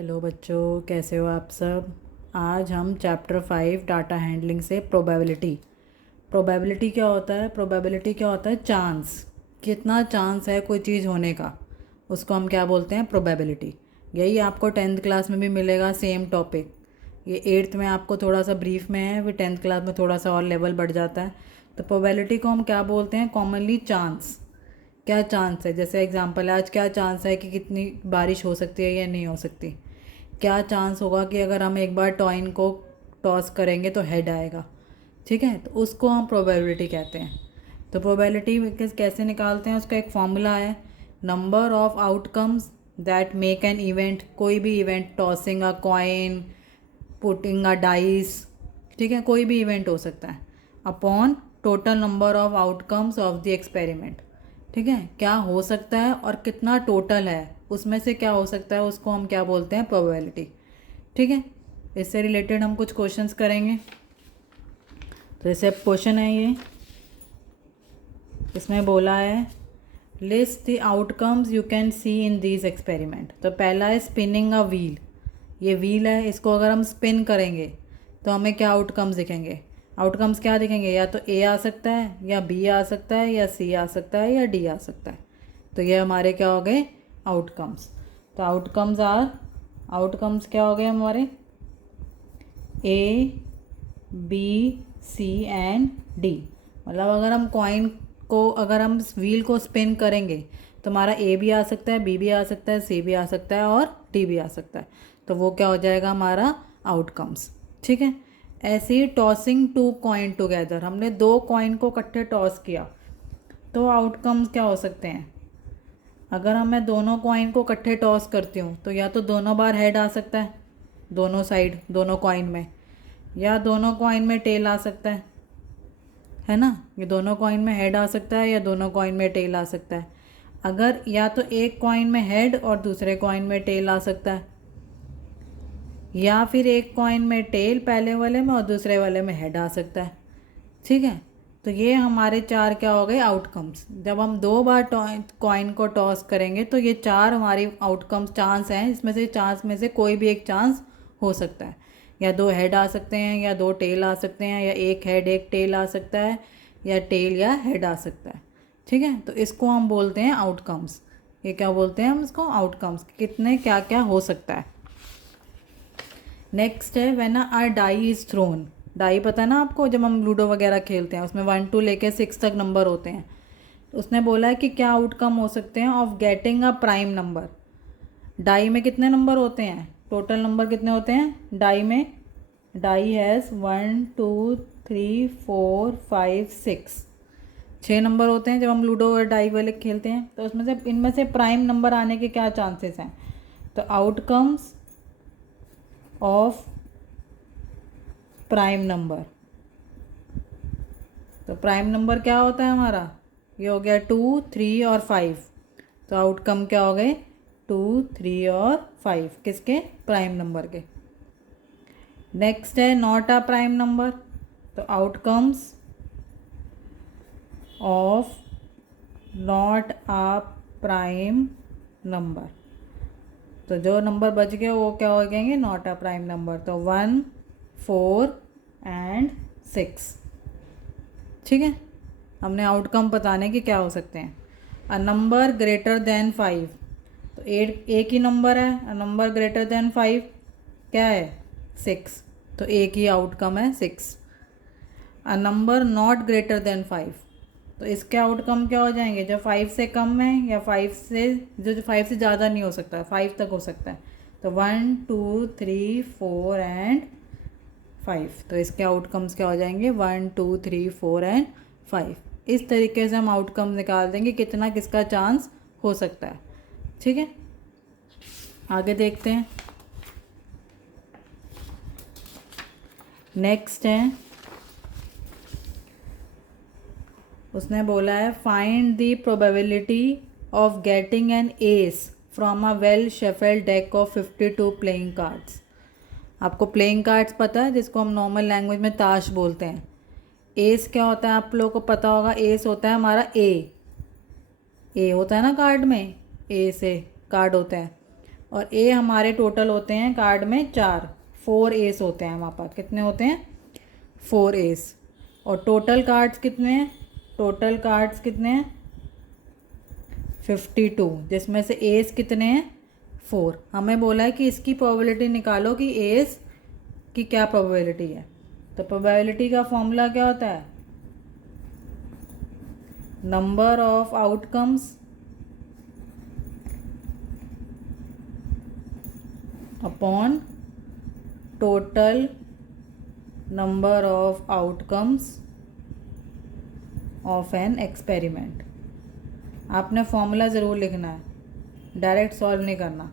Hello बच्चों, कैसे हो आप सब। आज हम चैप्टर 5 डाटा हैंडलिंग से प्रोबेबिलिटी क्या होता है। प्रोबेबिलिटी क्या होता है? चांस, कितना चांस है कोई चीज़ होने का, उसको हम क्या बोलते हैं? प्रोबेबिलिटी। यही आपको 10th क्लास में भी मिलेगा, सेम टॉपिक। ये 8th में आपको थोड़ा सा ब्रीफ में है, फिर 10th क्लास में थोड़ा सा और लेवल बढ़ जाता है। तो प्रोबेबिलिटी को हम क्या बोलते हैं? Commonly chance. क्या चांस है, जैसे एग्जांपल है, आज क्या चांस है कि कितनी बारिश हो सकती है या नहीं हो सकती। क्या चांस होगा कि अगर हम एक बार टॉइन को टॉस करेंगे तो हेड आएगा। ठीक है, तो उसको हम प्रोबेबिलिटी कहते हैं। तो प्रोबेबिलिटी कैसे निकालते हैं? उसका एक फॉर्मूला है, number of outcomes that make an event. कोई भी event, tossing a coin, putting a dice, ठीक है, कोई भी इवेंट हो सकता है, upon total number of outcomes of the experiment. ठीक है, क्या हो सकता है और कितना टोटल है, उसमें से क्या हो सकता है, उसको हम क्या बोलते हैं? प्रोबेबिलिटी। ठीक है, इससे रिलेटेड हम कुछ क्वेश्चंस करेंगे। तो जैसे क्वेश्चन है ये, इसमें बोला है list the outcomes you can see in these experiment. तो पहला है स्पिनिंग अ व्हील। ये व्हील है, इसको अगर हम स्पिन करेंगे तो हमें क्या आउटकम्स दिखेंगे? आउटकम्स क्या दिखेंगे? या तो ए आ सकता है, या बी आ सकता है, या सी आ सकता है, या डी आ सकता है। तो ये हमारे क्या हो गए? आउटकम्स। तो आउटकम्स क्या हो गए हमारे? ए, बी, सी एंड डी। मतलब अगर हम व्हील को स्पिन करेंगे तो हमारा ए भी आ सकता है, बी भी आ सकता है, सी भी आ सकता है और डी भी आ सकता है। तो वो क्या हो जाएगा? हमारा आउटकम्स। ठीक है, ऐसे ही टॉसिंग टू कॉइन टुगेदर, हमने दो कॉइन को इकट्ठे टॉस किया तो आउटकम्स क्या हो सकते हैं? अगर मैं दोनों कॉइन को इकट्ठे टॉस करती हूँ तो या तो दोनों बार हेड आ सकता है, दोनों साइड, दोनों कॉइन में, या दोनों कॉइन में टेल आ सकता है ना। ये दोनों कॉइन में हेड आ सकता है या दोनों कॉइन में टेल आ सकता है। अगर या तो एक कॉइन में हेड और दूसरे कॉइन में टेल आ सकता है, या फिर एक कॉइन में टेल पहले वाले में और दूसरे वाले में हेड आ सकता है। ठीक है, तो ये हमारे चार क्या हो गए? आउटकम्स। जब हम दो बार कॉइन को टॉस करेंगे तो ये चार हमारी आउटकम्स चांस हैं। इसमें से चांस में से कोई भी एक चांस हो सकता है, या दो हेड आ सकते हैं, या दो टेल आ सकते हैं, या एक हेड एक टेल आ सकता है, या टेल या हेड आ सकता है। ठीक है, तो इसको हम बोलते हैं आउटकम्स। ये क्या बोलते हैं हम इसको? आउटकम्स। कितने क्या क्या हो सकता है। नेक्स्ट है when a die is thrown. Die पता है ना आपको, जब हम लूडो वगैरह खेलते हैं उसमें 1 to लेके 6 तक नंबर होते हैं। तो उसने बोला है कि क्या आउटकम हो सकते हैं of getting a prime number. Die में कितने नंबर होते हैं? टोटल नंबर कितने होते हैं डाई में? डाई हैज़ 1 2 3 4 5 6, 6 नंबर होते हैं जब हम लूडो और डाई वाले खेलते हैं। तो उसमें से इनमें से प्राइम नंबर आने के क्या चांसेस हैं? तो आउटकम्स ऑफ प्राइम नंबर। तो प्राइम नंबर क्या होता है हमारा? ये हो गया 2 3 और 5। तो आउटकम क्या हो गए? 2 3 और 5 किसके? प्राइम नंबर के। नेक्स्ट है नॉट अ प्राइम नंबर। तो outcomes of not a prime number. तो जो नंबर बच गए वो क्या हो जाएंगे? Not a prime number. तो 1 4 एंड 6। ठीक है, हमने आउटकम बताने के क्या हो सकते हैं। A number greater than 5। तो एक ही नंबर है, अ नंबर ग्रेटर देन 5 क्या है? 6। तो एक ही आउटकम है 6। A number not greater than 5। तो इसके आउटकम क्या हो जाएंगे? जो 5 से कम है या 5 से जो 5 से ज़्यादा नहीं हो सकता, 5 तक हो सकता है। तो 1 2 3 4 एंड 5। तो इसके आउटकम्स क्या हो जाएंगे? 1 2 3 4 एंड 5। इस तरीके से हम आउटकम निकाल देंगे कितना किसका चांस हो सकता है। ठीक है, आगे देखते हैं। नेक्स्ट है, उसने बोला है find the probability of getting an ace from a well shuffled deck of 52 playing cards. आपको प्लेइंग कार्ड्स पता है, जिसको हम नॉर्मल लैंग्वेज में ताश बोलते हैं। एस क्या होता है आप लोगों को पता होगा? एस होता है हमारा ए होता है ना कार्ड में, ए से कार्ड होता है। और ए हमारे टोटल होते हैं कार्ड में 4, 4 एस होते हैं हमारे पास। कितने होते हैं? 4 एस। और टोटल कार्ड्स कितने हैं? टोटल कार्ड्स कितने हैं? 52, जिसमें से एस कितने हैं? 4। हमें बोला है कि इसकी प्रोबेबिलिटी निकालो कि एस की क्या प्रोबेबिलिटी है। तो प्रोबेबिलिटी का फॉर्मूला क्या होता है? Number of outcomes upon total number of outcomes of an experiment. आपने फॉर्मूला ज़रूर लिखना है, डायरेक्ट सॉल्व नहीं करना।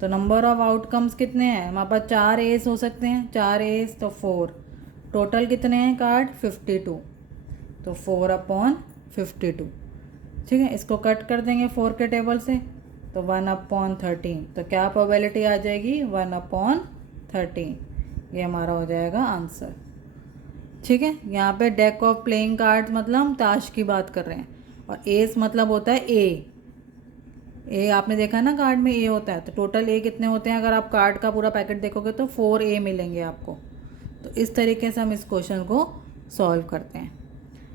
तो नंबर ऑफ आउटकम्स कितने हैं हमारे पास? 4 एस हो सकते हैं, 4 एस तो 4। टोटल कितने हैं कार्ड? 52, तो 4/52। ठीक है, इसको कट कर देंगे 4 के टेबल से, तो 1/13। तो क्या प्रोबेबिलिटी आ जाएगी? 1/13। ये हमारा हो जाएगा आंसर। ठीक है, यहाँ पे डेक ऑफ प्लेइंग कार्ड्स मतलब हम ताश की बात कर रहे हैं, और एस मतलब होता है ए आपने देखा है ना कार्ड में ए होता है। तो टोटल ए कितने होते हैं? अगर आप कार्ड का पूरा पैकेट देखोगे तो 4 ए मिलेंगे आपको। तो इस तरीके से हम इस क्वेश्चन को सॉल्व करते हैं।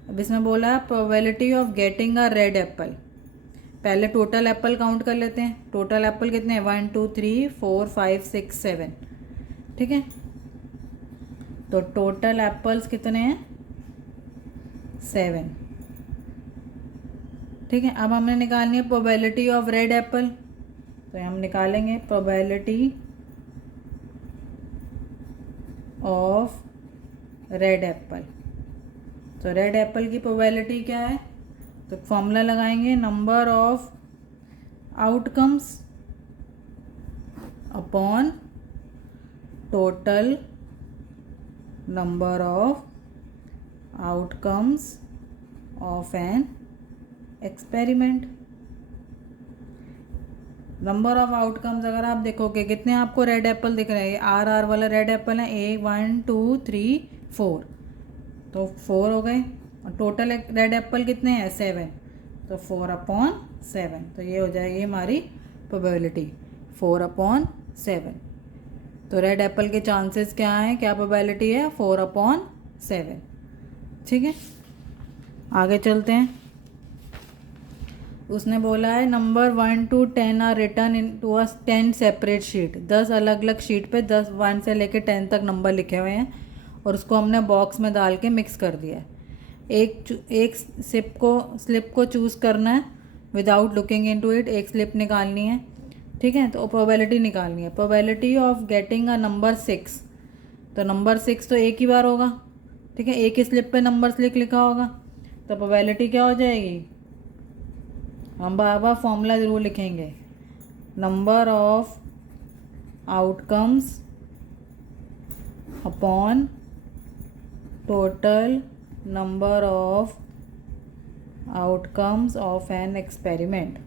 अब इसमें बोला है probability of getting a red Apple. पहले टोटल एप्पल काउंट कर लेते हैं। टोटल एप्पल कितने हैं? 1 2 3 4 5 6 7। ठीक है, तो टोटल एप्पल्स कितने हैं? 7। ठीक है, अब हमने निकालनी है प्रोबेबिलिटी ऑफ रेड एप्पल। तो हम निकालेंगे प्रोबेबिलिटी ऑफ रेड एप्पल। तो रेड एप्पल की प्रोबेबिलिटी क्या है? तो फॉर्मूला लगाएंगे, number of outcomes upon total number of outcomes of an experiment. Number of outcomes अगर आप देखोगे कितने आपको रेड एप्पल दिख रहे हैं? आर वाला रेड एप्पल है, 1 2 3 4, तो 4 हो गए। और टोटल रेड एप्पल कितने हैं? 7, तो 4/7। तो ये हो जाएगी हमारी प्रोबेबिलिटी 4/7। तो रेड एप्पल के चांसेस क्या हैं? क्या प्रोबेबिलिटी है? 4/7। ठीक है, आगे चलते हैं। उसने बोला है number 1 to 10 are return into a 10 separate sheet. 10 अलग अलग शीट पे 10 1 से लेके 10 तक नंबर लिखे हुए हैं, और उसको हमने बॉक्स में डाल के मिक्स कर दिया है। एक स्लिप को चूज़ करना है विदाउट लुकिंग इनटू इट। एक स्लिप निकालनी है। ठीक है, तो प्रोबेबिलिटी निकालनी है। Probability of getting a number 6। तो नंबर 6 तो एक ही बार होगा। ठीक है, एक ही स्लिप पे नंबर लिखा होगा, तो प्रोबेबिलिटी क्या हो जाएगी? हम बार फॉर्मूला ज़रूर लिखेंगे, number of outcomes upon total number of outcomes of an experiment.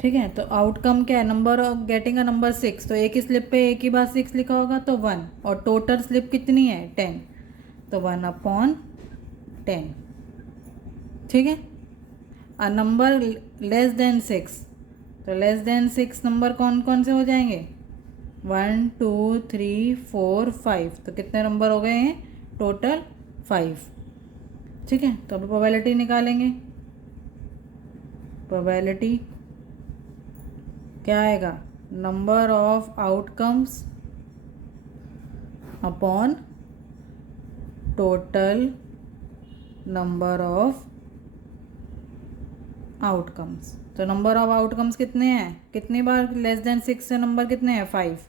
ठीक है, तो आउटकम क्या है? Number of getting a number 6, तो एक ही स्लिप पे एक ही बार 6 लिखा होगा, तो 1। और टोटल स्लिप कितनी है? 10, तो 1/10। ठीक है, अ नंबर लेस देन 6, तो लेस देन 6 नंबर कौन कौन से हो जाएंगे? 1 2 3 4 5, तो कितने नंबर हो गए हैं? टोटल 5। ठीक है, तो अब प्रोबेबिलिटी निकालेंगे। प्रोबेबिलिटी क्या आएगा? Number of outcomes upon total number of outcomes. तो नंबर ऑफ आउटकम्स कितने हैं? कितनी बार लेस देन 6 से नंबर कितने हैं? 5।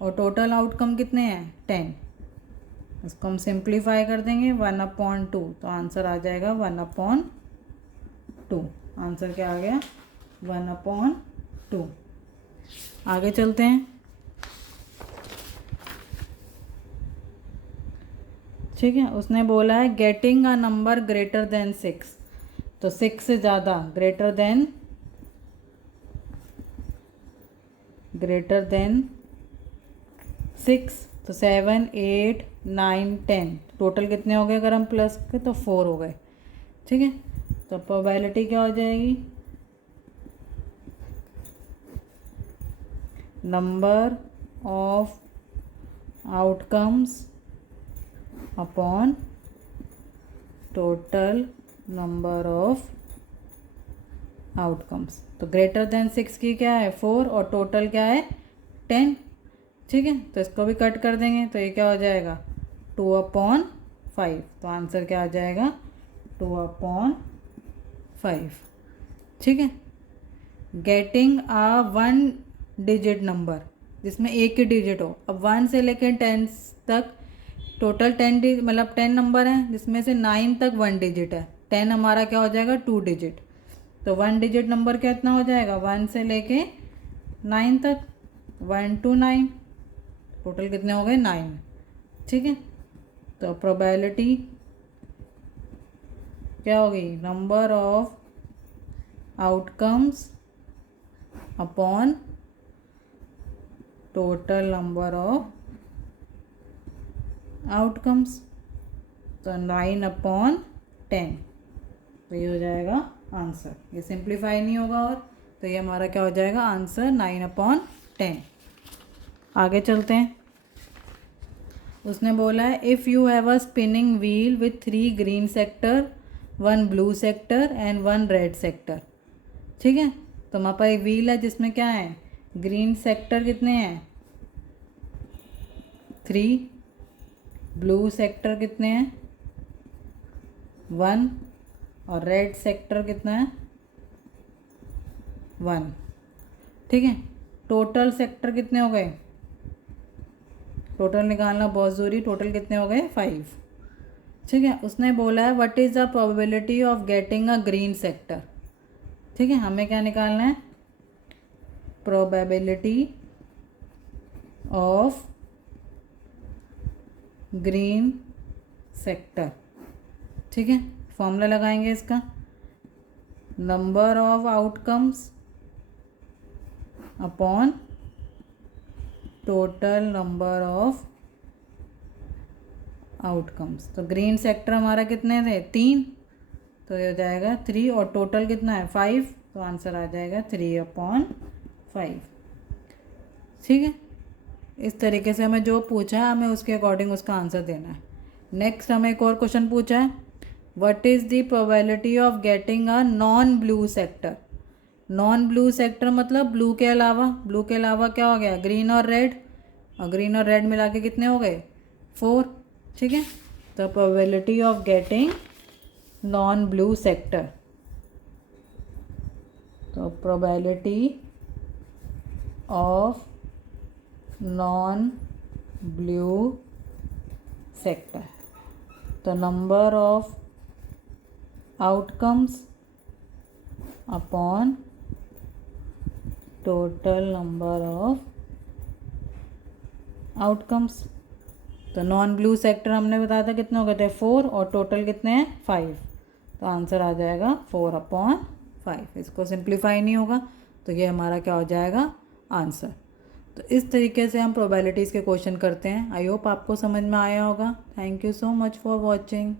और टोटल आउटकम कितने हैं? 10। इसको हम सिंप्लीफाई कर देंगे 1/2, तो आंसर आ जाएगा 1/2। आंसर क्या आ गया? 1/2। आगे चलते हैं। ठीक है, उसने बोला है getting a number greater than 6। तो 6 से ज़्यादा, ग्रेटर देन 6, तो 7 8 9 10, टोटल कितने हो गए? अगर हम प्लस के तो 4 हो गए। ठीक है, तो प्रोबेबिलिटी क्या हो जाएगी? Number of outcomes upon total number of outcomes. तो ग्रेटर देन 6 की क्या है 4 और टोटल क्या है 10। ठीक है, तो इसको भी कट कर देंगे तो ये क्या हो जाएगा 2/5। तो आंसर क्या आ जाएगा 2/5। ठीक है, गेटिंग अ 1 डिजिट नंबर जिसमें एक ही डिजिट हो। अब 1 से लेकर 10 तक टोटल 10 मतलब 10 नंबर हैं जिसमें से 9 तक 1 डिजिट है। 10 हमारा क्या हो जाएगा 2 डिजिट। तो 1 डिजिट नंबर कितना हो जाएगा 1 से लेके 9 तक 1 to 9 टोटल कितने हो गए 9। ठीक है, तो प्रोबेबिलिटी क्या होगी number of outcomes upon total number of outcomes. तो 9/10 तो ये हो जाएगा आंसर। ये सिंप्लीफाई नहीं होगा और तो ये हमारा क्या हो जाएगा आंसर 9/10। आगे चलते हैं। उसने बोला है if you have a spinning wheel with 3 green sector 1 blue sector and 1 red sector. ठीक है, तो हमारे पास एक व्हील है जिसमें क्या है ग्रीन सेक्टर कितने हैं 3, ब्लू सेक्टर कितने हैं 1 और रेड सेक्टर कितना है 1। ठीक है, टोटल सेक्टर कितने हो गए, टोटल निकालना बहुत ज़रूरी। टोटल कितने हो गए 5। ठीक है, उसने बोला है what is the probability of getting a green sector. ठीक है, हमें क्या निकालना है प्रोबेबिलिटी ऑफ ग्रीन सेक्टर। ठीक है, फॉर्मूला लगाएंगे इसका number of outcomes upon total number of outcomes. तो ग्रीन सेक्टर हमारा कितने थे 3, तो ये हो जाएगा 3 और टोटल कितना है 5। तो आंसर आ जाएगा 3/5। ठीक है, इस तरीके से हमें जो पूछा है हमें उसके अकॉर्डिंग उसका आंसर देना है। नेक्स्ट हमें एक और क्वेश्चन पूछा है what is the probability of getting a non blue sector. Non blue sector मतलब ब्लू के अलावा क्या हो गया ग्रीन और रेड, और ग्रीन और रेड मिला के कितने हो गए 4। ठीक है, तो probability of getting non blue sector. तो probability of non blue sector, तो number of outcomes upon total number of outcomes. तो नॉन ब्लू सेक्टर हमने बताया था कितने हो गए थे 4 और टोटल कितने हैं 5। तो आंसर आ जाएगा 4/5। इसको सिंप्लीफाई नहीं होगा तो ये हमारा क्या हो जाएगा आंसर। तो इस तरीके से हम प्रोबेबिलिटीज़ के क्वेश्चन करते हैं। आई होप आपको समझ में आया होगा। Thank you so much for watching.